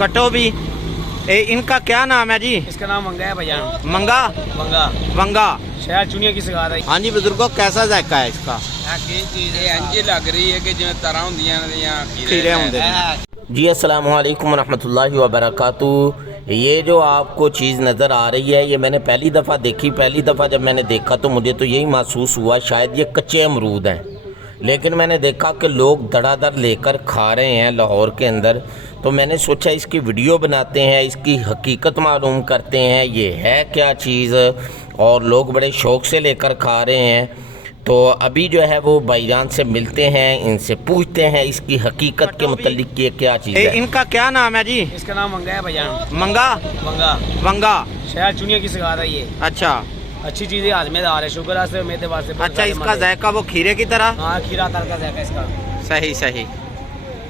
कटो भी। इनका क्या नाम है जी? इसका नाम मंगा है भैया। मंगा मंगा वंगा। शहर चुनिया की सगा है। हाँ जी बुजुर्गो, कैसा जायका है इसका? इंज लग रही है कि जिवें तरह होंदियां ने या खीरे होंदे ने। जी अस्सलाम वालेकुम रहमतुल्लाहि व बरकातुहू। ये जो आपको चीज़ नज़र आ रही है, ये मैंने पहली दफ़ा देखी। पहली दफ़ा जब मैंने देखा तो मुझे तो यही महसूस हुआ शायद ये कच्चे अमरूद हैं, लेकिन मैंने देखा कि लोग धड़ाधड़ लेकर खा रहे हैं लाहौर के अंदर। तो मैंने सोचा इसकी वीडियो बनाते हैं, इसकी हकीकत मालूम करते हैं ये है क्या चीज़, और लोग बड़े शौक़ से लेकर खा रहे हैं। तो अभी जो है वो भाईजान से मिलते हैं, इनसे पूछते हैं इसकी हकीकत के मुतालिक ये क्या चीज़ है। इनका क्या नाम है जी? इसका नाम मंगा है भैया। मंगा मंगा वंगा। शहर चुनिया की सगा है ये। अच्छा अच्छी चीज़ है, हाजमेदार है, शुगर है मेदे वास्ते। अच्छा, इसका जायका वो खीरे की तरह? हाँ, खीरा तर का जायका इसका। सही सही।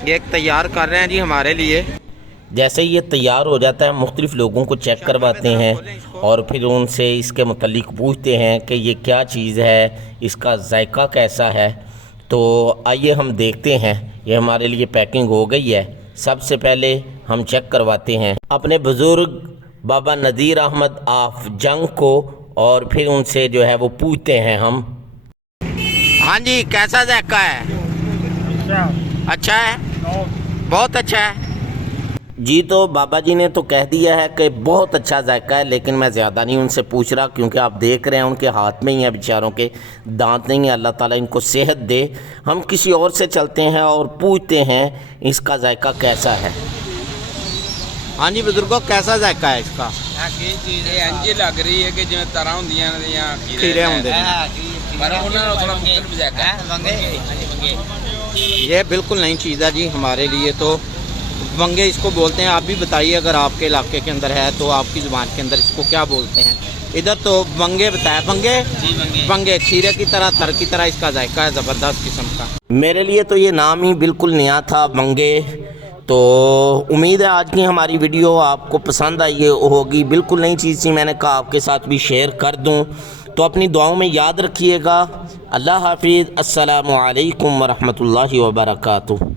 ये एक तैयार कर रहे हैं जी हमारे लिए। जैसे ये तैयार हो जाता है मुख्तलिफ़ लोगों को चेक करवाते हैं और फिर उनसे इसके मुतालिक पूछते हैं कि ये क्या चीज़ है, इसका जायका कैसा है। तो आइए हम देखते हैं। ये हमारे लिए पैकिंग हो गई है। सबसे पहले हम चेक करवाते हैं अपने बुज़ुर्ग बाबा नज़ीर अहमद आफ जंग को, और फिर उनसे जो है वो पूछते हैं हम। हाँ जी, कैसा जायका है? अच्छा है, बहुत अच्छा है जी। तो बाबा जी ने तो कह दिया है कि बहुत अच्छा जायका है, लेकिन मैं ज़्यादा नहीं उनसे पूछ रहा, क्योंकि आप देख रहे हैं उनके हाथ में ही है, बेचारों के दांत नहीं है। अल्लाह ताला इनको सेहत दे। हम किसी और से चलते हैं और पूछते हैं इसका जायका कैसा है। हाँ जी बुजुर्गो, कैसा जायका है इसका? इंज लग रही है कि जिवें तरह होंदियां ने या खीरे होंदे ने। पर उन्हां नाल थोड़ा मुख्तलिफ जायका है। मंगे ये बिल्कुल नई चीज़ है जी हमारे लिए। तो वंगे इसको बोलते हैं। आप भी बताइए अगर आपके इलाके के अंदर है तो आपकी ज़ुबान के अंदर इसको क्या बोलते हैं? इधर तो वंगे बताया। वंगे वंगे खीरे की तरह, तर की तरह इसका जायका है, ज़बरदस्त किस्म का। मेरे लिए तो ये नाम ही बिल्कुल नया था, मंगे। तो उम्मीद है आज की हमारी वीडियो आपको पसंद आई होगी। बिल्कुल नई चीज़ थी, मैंने कहा आपके साथ भी शेयर कर दूं। तो अपनी दुआओं में याद रखिएगा। अल्लाह हाफिज़। अस्सलामु अलैकुम व रहमतुल्लाहि व बरकातुहू।